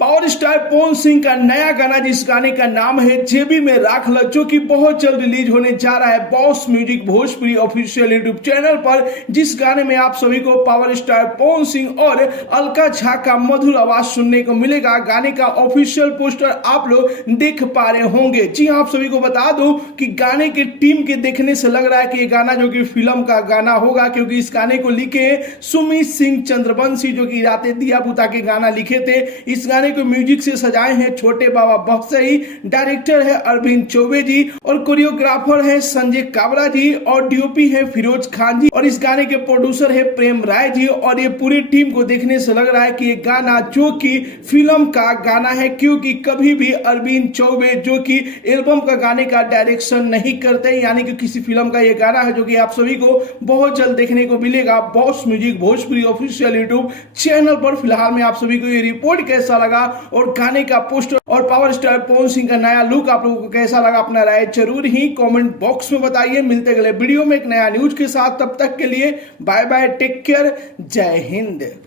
Power star Pawan Singh का नया गाना, जिस गाने का नाम है जेबी में राख ल, जो कि बहुत जल्द रिलीज होने जा रहा है boss music Bhojpuri official YouTube channel पर। जिस गाने में आप सभी को पावर स्टार पवन सिंह और अलका झा का मधुर आवाज सुनने को मिलेगा। गाने का ऑफिशियल पोस्टर आप लोग देख पा रहे होंगे। जी हाँ, आप सभी को बता दूं कि गाने के टीम के देखने से लग रहा है कि ये गाना जो कि फिल्म का गाना होगा, क्योंकि इस गाने को लिखे सुमित सिंह चंद्रवंशी, जो कि रातें दिया बुता के गाना लिखे थे। इस गाने को म्यूजिक से सजाए हैं छोटे बाबा बक्सई, डायरेक्टर है अरविंद चौबे जी और कोरियोग्राफर है संजय काबरा जी और डीओपी है फिरोज खान जी और इस गाने के प्रोड्यूसर है प्रेम राय जी। और ये पूरी टीम को देखने से लग रहा है कि ये गाना जो कि फिल्म का गाना है, क्योंकि कभी भी अरविंद चौबे जो कि एल्बम का गाने का डायरेक्शन नहीं करते, यानी कि किसी फिल्म का ये गाना है जो कि आप सभी को बहुत जल्द देखने को मिलेगा boss music Bhojpuri official YouTube channel पर। फिलहाल में आप सभी को ये रिपोर्ट कैसा लगा और गाने का पोस्टर और पावर स्टार पवन सिंह का नया लुक आप लोगों को कैसा लगा, अपना राय जरूर ही कमेंट बॉक्स में बताइए। मिलते अगले वीडियो में एक नया न्यूज के साथ, तब तक के लिए बाय बाय, टेक केयर, जय हिंद।